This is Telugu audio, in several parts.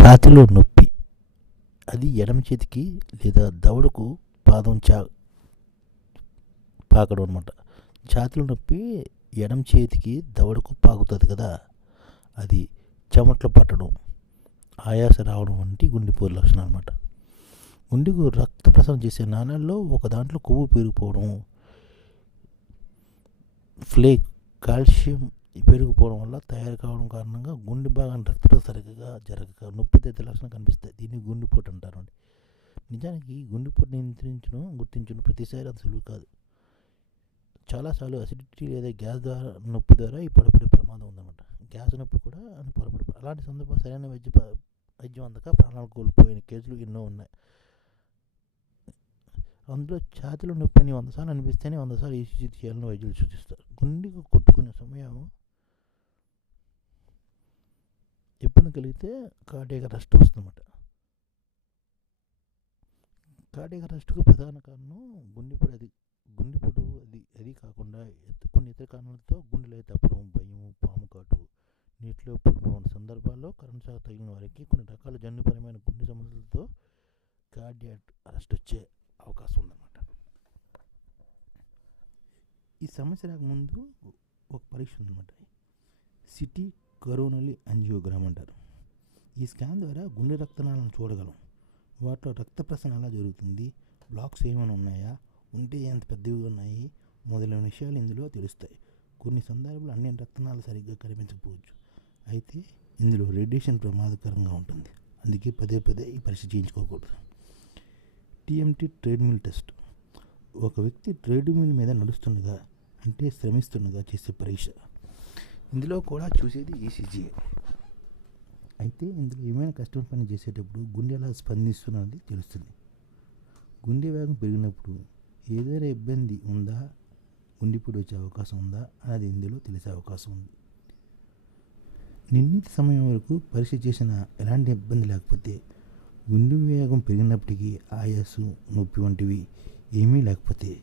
ఛాతిలో నొప్పి. అది ఎడమ చేతికి లేదా దవడకు పాదం చా పాకడం అనమాట ఛాతిలో నొప్పి ఎడమ చేతికి దవడకు పాకుతుంది కదా. అది చెమట్లు పట్టడం ఆయాస రావడం వంటి గుండెపోరు లక్షణం అనమాట గుండెకు రక్త ప్రసరణ చేసే నాణాల్లో ఒక దాంట్లో కొవ్వు పెరిగిపోవడం ఫ్లేక్ కాల్షియం పెరిగిపోవడం వల్ల తయారు కావడం కారణంగా గుండె భాగాన్ని రక్త సరిగ్గా జరగక నొప్పి తెచ్చే లక్షణం కనిపిస్తాయి. దీన్ని గుండెపోటు అంటారు నిజానికి గుండెపోటు నియంత్రించడం గుర్తించడం ప్రతిసారి అంత సులువు కాదు. చాలాసార్లు అసిడిటీ లేదా గ్యాస్ ద్వారా నొప్పి ద్వారా ఈ పొరపడే ప్రమాదం ఉందన్నమాట. గ్యాస్ నొప్పి కూడా అని పొరపడి అలాంటి సందర్భాలు సరైన వైద్య వైద్యం అందక ప్రాణాలు కోల్పోయిన కేసులు ఎన్నో ఉన్నాయి. అందులో ఛాతిలో నొప్పి అని అనిపిస్తేనే వందసార్లు ఈసీజీ చేయాలని వైద్యులు సూచిస్తారు. గుండెకు కొట్టుకునే సమయం ఇబ్బంది కలిగితే కార్డియక్ అరెస్ట్ వస్తుందన్నమాట. కార్డియక్ అరెస్ట్కు ప్రధాన కారణం గుండెపోటు అది గుండెపోటు అది అది కాకుండా కొన్ని ఇతర కారణాలతో గుండెలో తప్పడం భయం పాము కాటు నీటిలో పడిపోయిన సందర్భాల్లో కరెంట్ షాక్ తగిలిన వారికి కొన్ని రకాల జన్యుపరమైన గుండె సమస్యలతో కార్డియాక్ అరెస్ట్ వచ్చే అవకాశం ఉందన్నమాట. ఈ సమస్య రాకముందు ఒక పరీక్ష ఉందన్నమాట. సిటీ కరోనరీ అంజియోగ్రామ్ అంటారు. ఈ స్కాన్ ద్వారా గుండె రక్తనాళాలను చూడగలం. వాటిలో రక్త ప్రసరణ ఎలా జరుగుతుంది? బ్లాక్స్ ఏమైనా ఉన్నాయా? ఉంటే ఎంత పెద్దవి ఉన్నాయి? మొదలైన విషయాలు ఇందులో తెలుస్తాయి. కొన్ని సందర్భాలు అన్ని రక్తనాలు సరిగ్గా కనిపించకపోవచ్చు. అయితే ఇందులో రేడియేషన్ ప్రమాదకరంగా ఉంటుంది. అందుకే పదే పదే ఈ పరీక్ష చేయించుకోకూడదు. TMT treadmill test. ఒక వ్యక్తి ట్రేడ్మిల్ మీద నడుస్తుండగా అంటే శ్రమిస్తుండగా చేసే పరీక్ష. ఇందులో కూడా చూసేది ఈసీజీ అయితే ఇందులో ఏమైనా కష్టం పని చేసేటప్పుడు గుండె ఎలా స్పందిస్తున్నది తెలుస్తుంది. గుండె వేగం పెరిగినప్పుడు ఏదైనా ఇబ్బంది ఉందా? గుండెపోటు వచ్చే అవకాశం ఉందా? అనేది ఇందులో తెలిసే అవకాశం ఉంది. నిర్ణీత సమయం వరకు పరీక్ష చేసిన ఎలాంటి ఇబ్బంది లేకపోతే గుండె వేగం పెరిగినప్పటికీ ఆయాసు నొప్పి వంటివి ఏమీ లేకపోతే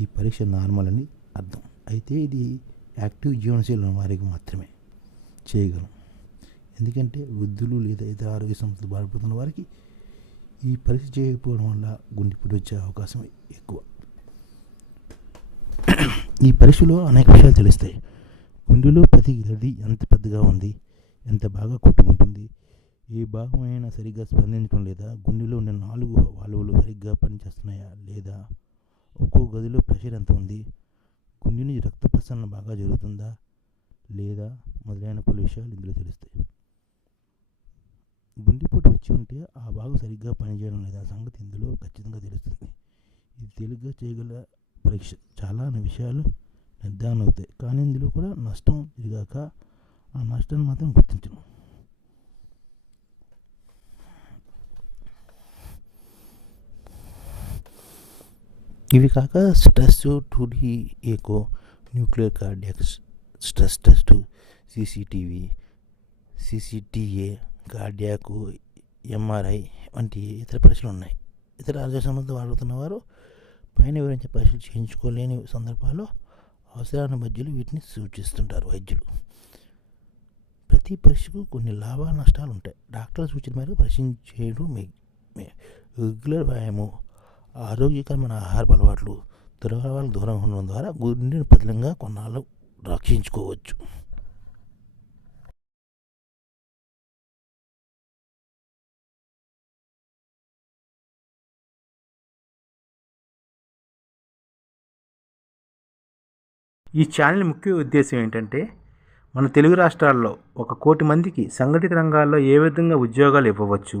ఈ పరీక్ష నార్మల్ అని అర్థం. అయితే ఇది యాక్టివ్ జీవనశైలి వారికి మాత్రమే చేయగలం. ఎందుకంటే వృద్ధులు లేదా ఇతర ఆరోగ్య సమస్యలు బాధపడుతున్న వారికి ఈ పరీక్ష చేయకపోవడం వల్ల గుండెపోటు వచ్చే అవకాశం ఎక్కువ. ఈ పరీక్షలో అనేక విషయాలు తెలుస్తాయి. గుండెలో ప్రతి గది ఎంత పెద్దగా ఉంది ఎంత బాగా కొట్టుకుంటుంది ఏ భాగమైనా సరిగ్గా స్పందించడం లేదా గుండెలో ఉన్న నాలుగు వాల్వులు సరిగ్గా పనిచేస్తున్నాయా లేదా ఒక్కో గదిలో ప్రెషర్ ఎంత ఉంది గుండె నుంచి రక్త ప్రసరణ బాగా జరుగుతుందా? లేదా? మొదలైన పలు విషయాలు ఇందులో తెలుస్తాయి. గుండెపోటు వచ్చి ఉంటే ఆ భాగం సరిగ్గా పనిచేయడం లేదా సంగతి ఇందులో ఖచ్చితంగా తెలుస్తుంది. ఇది తేలిగ్గా చేయగల పరీక్ష. చాలా విషయాలు నిర్ధారణ అవుతాయి కానీ ఇందులో కూడా నష్టం తిరిగాక ఆ నష్టాన్ని మాత్రం గుర్తించడం ఇవి కాక stress two D echo nuclear cardiac stress test CCTV CCTA cardiac MRI వంటి ఇతర పరీక్షలు ఉన్నాయి. ఇతర ఆరోగ్య సంబంధం వాడుతున్న వారు పైన వివరించే పరీక్షలు చేయించుకోలేని సందర్భాల్లో అవసరాన్ని మధ్యలో వీటిని సూచిస్తుంటారు వైద్యులు. ప్రతి పరీక్షకు కొన్ని లాభ నష్టాలు ఉంటాయి. డాక్టర్ సూచన మేరకు పరీక్ష చేయడం మే- మే- రెగ్యులర్ వ్యాయామం ఆరోగ్యకరమైన ఆహారపు అలవాట్లు దురభావాలకు దూరం ఉండడం ద్వారా గుండెని పదిలంగా కొన్నాళ్ళు రక్షించుకోవచ్చు. ఈ ఛానల్ ముఖ్య ఉద్దేశం ఏంటంటే మన తెలుగు రాష్ట్రాల్లో ఒక కోటి మందికి సంఘటిత రంగాల్లో ఏ విధంగా ఉద్యోగాలు ఇవ్వవచ్చు